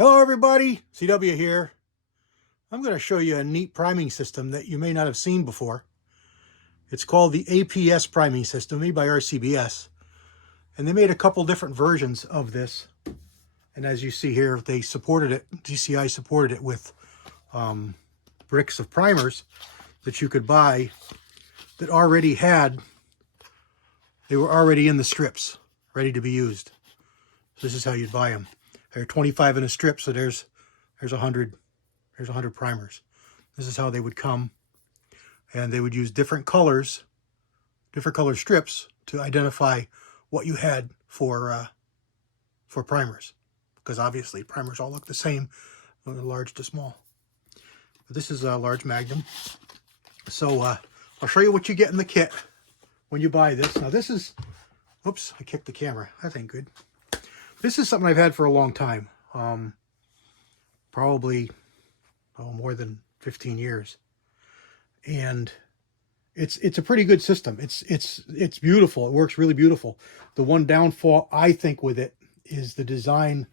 Hello everybody, CW here. I'm going to show you a neat priming system that you may not have seen before. It's called the APS priming system, made by RCBS. And they made a couple different versions of this. And as you see here, they supported it, GCI supported it with bricks of primers that you could buy that already they were already in the strips, ready to be used. So this is how you'd buy them. They're 25 in a strip, so there's 100 primers. This is how they would come, and they would use different color strips to identify what you had for primers, because obviously primers all look the same, from large to small. But this is a large Magnum. So I'll show you what you get in the kit when you buy this. Now this is, oops, I kicked the camera. That ain't good. This is something I've had for a long time, probably more than 15 years, and it's a pretty good system. It's beautiful. It works really beautiful. The one downfall I think with it is the design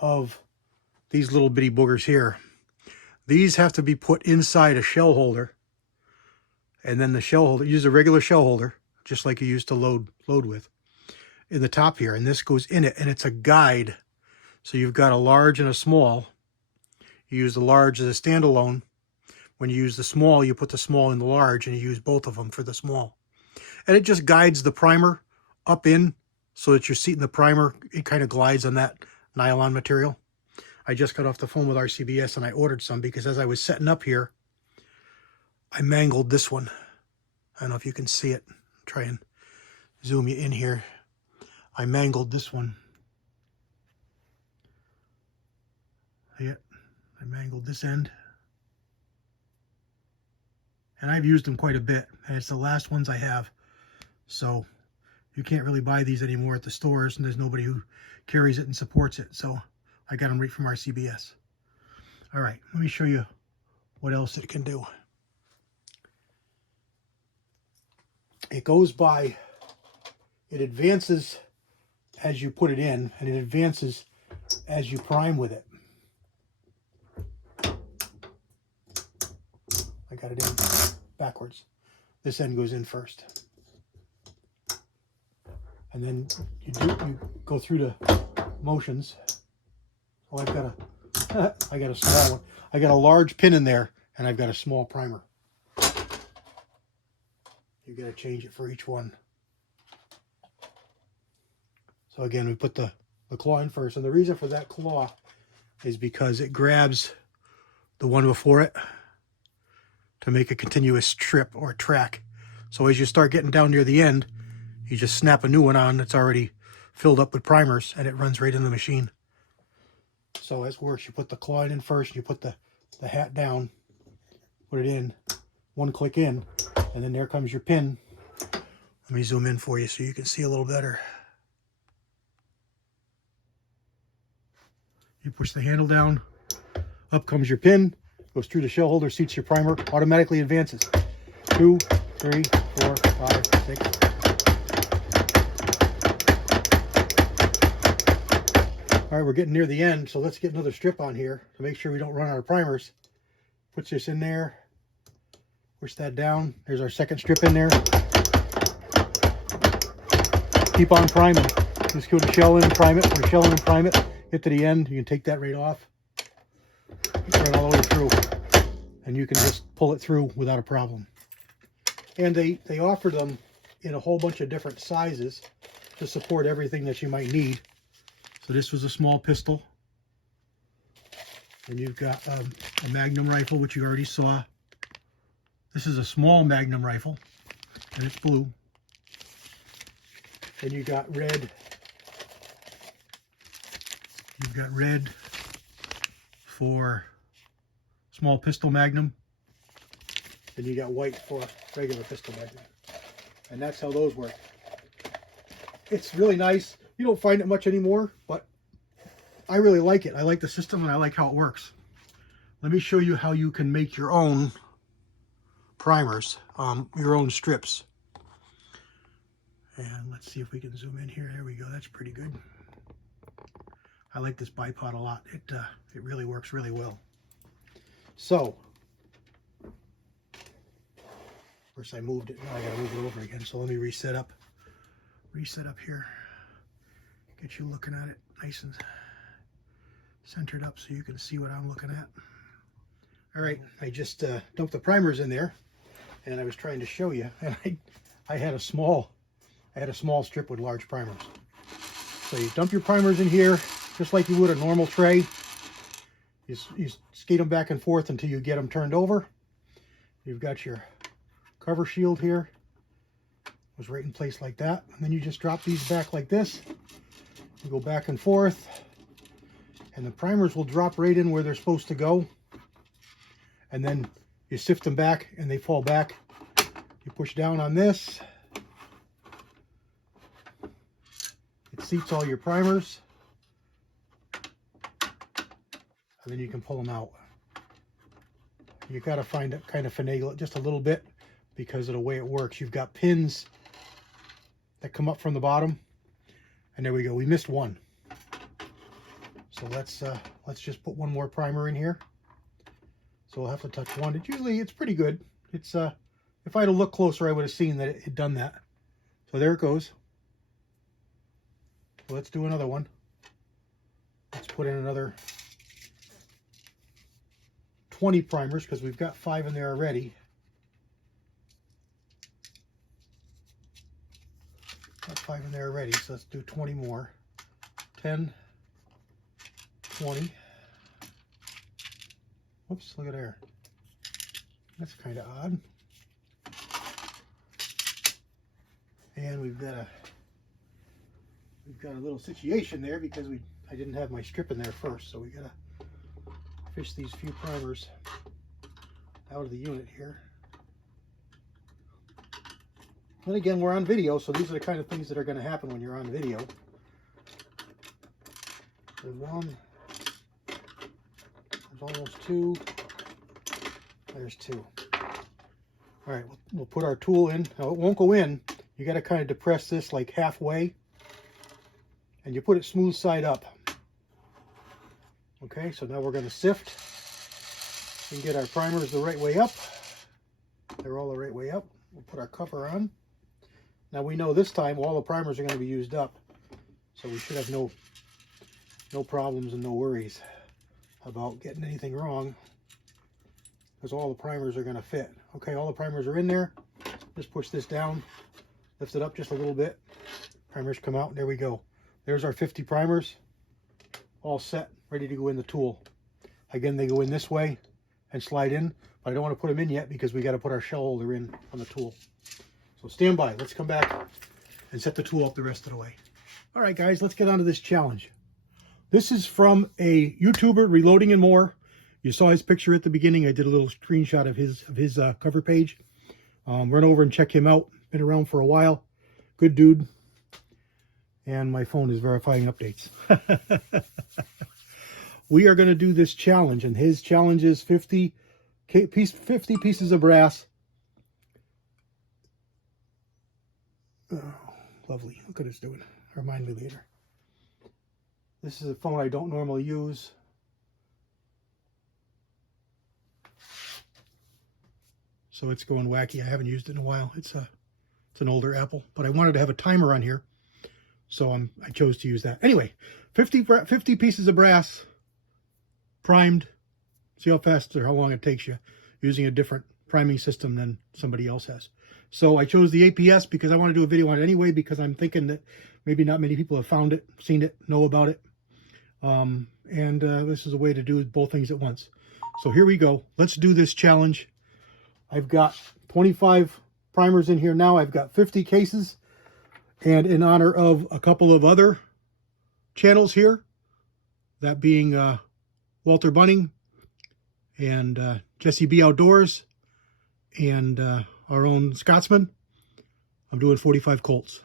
of these little bitty boogers here. These have to be put inside a shell holder, and then the shell holder, use a regular shell holder, just like you used to load with, in the top here, and this goes in it, and it's a guide. So you've got a large and a small. You use the large as a standalone. When you use the small, you put the small in the large, and you use both of them for the small. And it just guides the primer up in so that you're seating the primer. It kind of glides on that nylon material. I just got off the phone with RCBS, and I ordered some because as I was setting up here, I mangled this one. I don't know if you can see it. Try and zoom you in here. I mangled this one. Yeah, I mangled this end. And I've used them quite a bit, and it's the last ones I have. So you can't really buy these anymore at the stores, and there's nobody who carries it and supports it. So I got them right from RCBS. All right, let me show you what else it can do. It goes by, it advances as you put it in, and it advances as you prime with it. I got it in backwards. This end goes in first. And then you go through the motions. Oh, I got a small one. I got a large pin in there, and I've got a small primer. You got to change it for each one. So again, we put the claw in first, and the reason for that claw is because it grabs the one before it to make a continuous strip or track. So as you start getting down near the end, you just snap a new one on that's already filled up with primers, and it runs right in the machine. So as it works, you put the claw in first, you put the hat down, put it in, one click in, and then there comes your pin. Let me zoom in for you so you can see a little better. You push the handle down, up comes your pin, goes through the shell holder, seats your primer, automatically advances. 2, 3, 4, 5, 6. All right, we're getting near the end, so let's get another strip on here to make sure we don't run out of primers. Puts this in there, push that down. There's our second strip in there. Keep on priming. Just go to shell in and prime it, or shell in and prime it. Get to the end, you can take that right off. Right all the way through. And you can just pull it through without a problem. And they offer them in a whole bunch of different sizes to support everything that you might need. So this was a small pistol. And you've got a Magnum rifle, which you already saw. This is a small Magnum rifle, and it's blue. Then you got red. You've got red for small pistol Magnum. Then you got white for regular pistol Magnum. And that's how those work. It's really nice. You don't find it much anymore, but I really like it. I like the system, and I like how it works. Let me show you how you can make your own primers, your own strips. And let's see if we can zoom in here. There we go. That's pretty good. I like this bipod a lot. It really works really well. So, of course I moved it. Now I gotta move it over again. So let me reset up here. Get you looking at it nice and centered up so you can see what I'm looking at. All right, I just dumped the primers in there, and I was trying to show you, and I had a small strip with large primers. So you dump your primers in here just like you would a normal tray. You skate them back and forth until you get them turned over. You've got your cover shield here. It was right in place like that. And then you just drop these back like this. You go back and forth, and the primers will drop right in where they're supposed to go. And then you sift them back and they fall back. You push down on this. It seats all your primers. And then you can pull them out. You got to kind of finagle it just a little bit because of the way it works. You've got pins that come up from the bottom. And there we go. We missed one. So let's just put one more primer in here. So we'll have to touch one. It's pretty good. It's if I had looked closer, I would have seen that it had done that. So there it goes. So let's do another one. Let's put in another 20 primers because we've got 5 in there already. Got 5 in there already, so let's do 20 more. 10, 20. Whoops, look at there. That's kind of odd. And we've got a little situation there because I didn't have my strip in there first, so we gotta fish these few primers out of the unit here. And again, we're on video, so these are the kind of things that are going to happen when you're on video. There's one. There's almost 2. There's 2. All right, we'll put our tool in. Now, it won't go in. You got to kind of depress this like halfway, and you put it smooth side up. Okay, so now we're going to sift and get our primers the right way up. They're all the right way up. We'll put our cover on. Now we know this time all the primers are going to be used up, so we should have no problems and no worries about getting anything wrong because all the primers are going to fit. Okay, all the primers are in there. Just push this down, lift it up just a little bit. Primers come out, and there we go. There's our 50 primers, all set, ready to go in the tool. Again, they go in this way and slide in, but I don't want to put them in yet because we got to put our shell holder in on the tool. So stand by. Let's come back and set the tool up the rest of the way. All right, guys, let's get on to this challenge. This is from a YouTuber, Reloading and More. You saw his picture at the beginning. I did a little screenshot of his cover page. Run over and check him out. Been around for a while. Good dude. And my phone is verifying updates. We are going to do this challenge, and his challenge is 50 pieces of brass. Oh, lovely. Look what it's doing. Remind me later. This is a phone I don't normally use. So it's going wacky. I haven't used it in a while. It's an older Apple, but I wanted to have a timer on here, so I chose to use that. Anyway, 50 pieces of brass, primed. See how fast or how long it takes you using a different priming system than somebody else has. So I chose the APS because I want to do a video on it anyway, because I'm thinking that maybe not many people have found it, seen it, know about it. This is a way to do both things at once. So here we go. Let's do this challenge. I've got 25 primers in here now. I've got 50 cases. And in honor of a couple of other channels here, that being Walter Bunning and Jesse B Outdoors and our own Scotsman, I'm doing 45 Colts.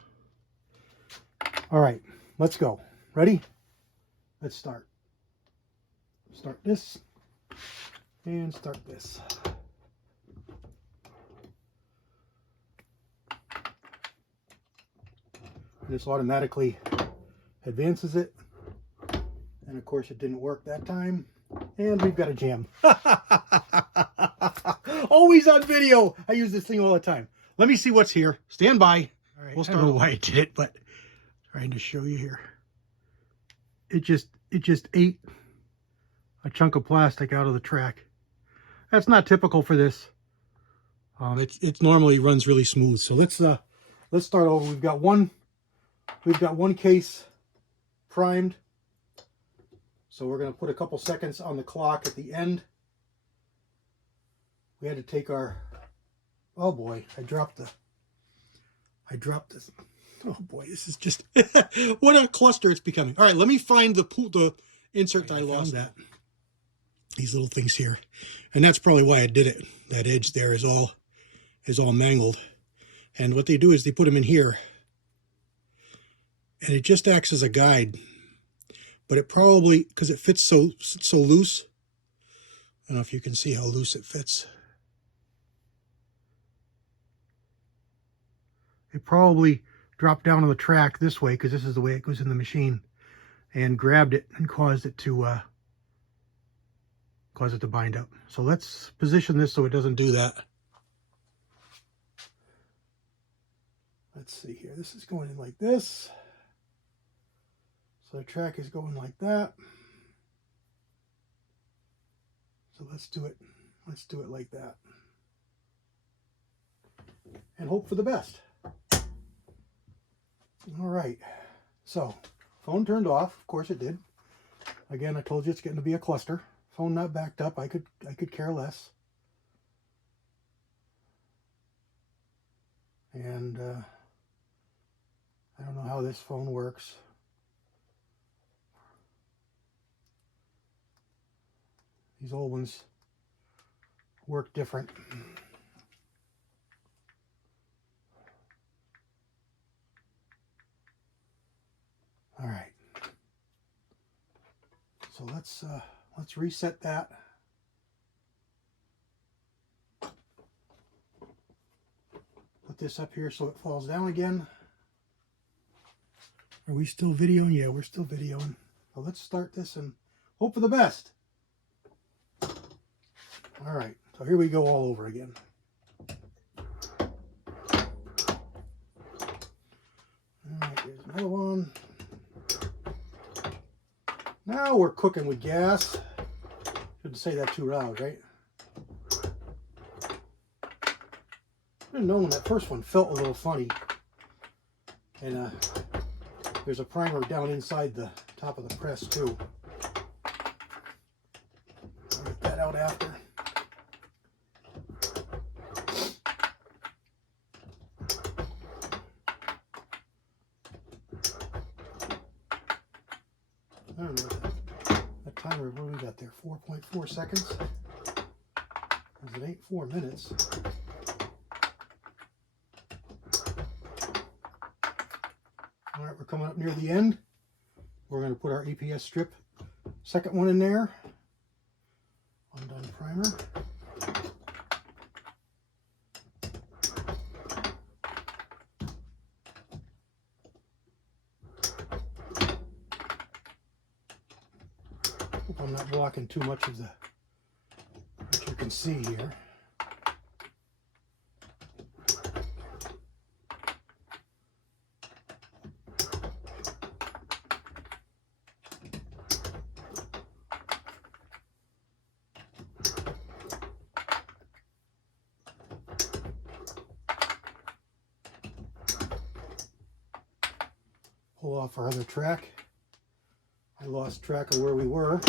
All right, let's go. Ready? Let's start. Start this and start this. This automatically advances it, And of course it didn't work that time. And we've got a jam. Always on video. I use this thing all the time. Let me see what's here. Stand by. All right, we'll start. I don't know why I did it, but trying to show you here. It just ate a chunk of plastic out of the track. That's not typical for this. It normally runs really smooth. So let's start over. We've got one case primed. So we're going to put a couple seconds on the clock at the end. We had to take our, oh boy, I dropped this. Oh boy, this is just, what a cluster it's becoming. All right, let me find the insert that I lost. That. These little things here. And that's probably why I did it. That edge there is all mangled. And what they do is they put them in here. And it just acts as a guide. But it probably, because it fits so loose, I don't know if you can see how loose it fits. It probably dropped down on the track this way, because this is the way it goes in the machine, and grabbed it and caused it to bind up. So let's position this so it doesn't do that. Let's see here. This is going in like this. So the track is going like that. So let's do it like that. And hope for the best. All right. So phone turned off. Of course it did. Again, I told you it's getting to be a cluster. Phone not backed up. I could care less. And I don't know how this phone works. These old ones work different. All right. So let's reset that. Put this up here so it falls down again. Are we still videoing? Yeah, we're still videoing. So let's start this and hope for the best. All right, so here we go all over again. All right, here's another one. Now we're cooking with gas. Shouldn't say that too loud, right? I didn't know when that first one felt a little funny. And there's a primer down inside the top of the press too. I'll get that out after. I don't know that timer, what do we got there? 4.4 seconds. Because it ain't 4 minutes. All right, we're coming up near the end. We're going to put our APS strip, second one in there. Undone primer. Hope I'm not blocking too much of what you can see here. Pull off our other track. I lost track of where we were.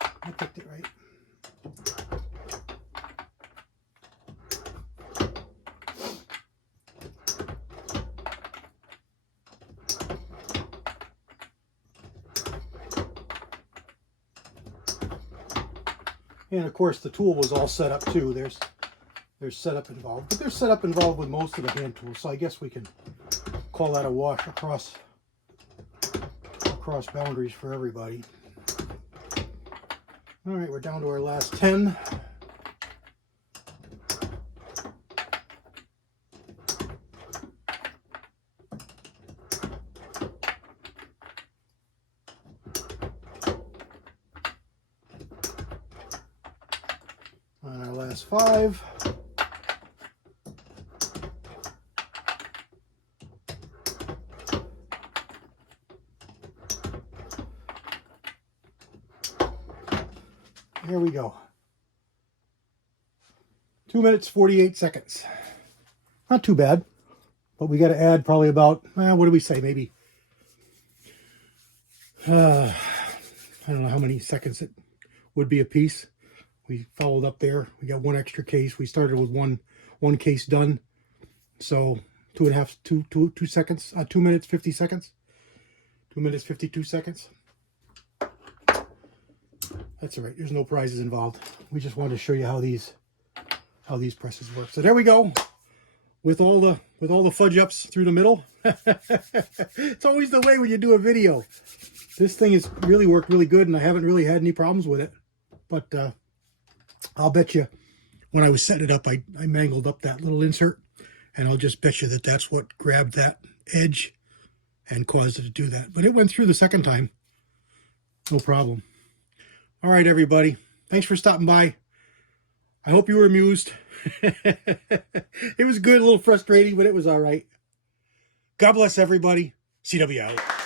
I picked it right. And of course the tool was all set up too. There's setup involved, but there's setup involved with most of the hand tools, so I guess we can call that a wash across boundaries for everybody. All right, we're down to our last 10. Press 5. There we go. 2 minutes, 48 seconds. Not too bad, but we got to add probably about, what do we say, maybe, I don't know how many seconds it would be a piece. We followed up there. We got one extra case. We started with one case done. So 2 seconds, 2 minutes, 50 seconds. 2 minutes, 52 seconds. That's all right. There's no prizes involved. We just wanted to show you how these presses work. So there we go. With all the fudge ups through the middle. It's always the way when you do a video. This thing has really worked really good, and I haven't really had any problems with it. But I'll bet you when I was setting it up, I mangled up that little insert, and I'll just bet you that that's what grabbed that edge and caused it to do that. But it went through the second time. No problem. All right, everybody. Thanks for stopping by. I hope you were amused. It was good, a little frustrating, but it was all right. God bless everybody. CW out.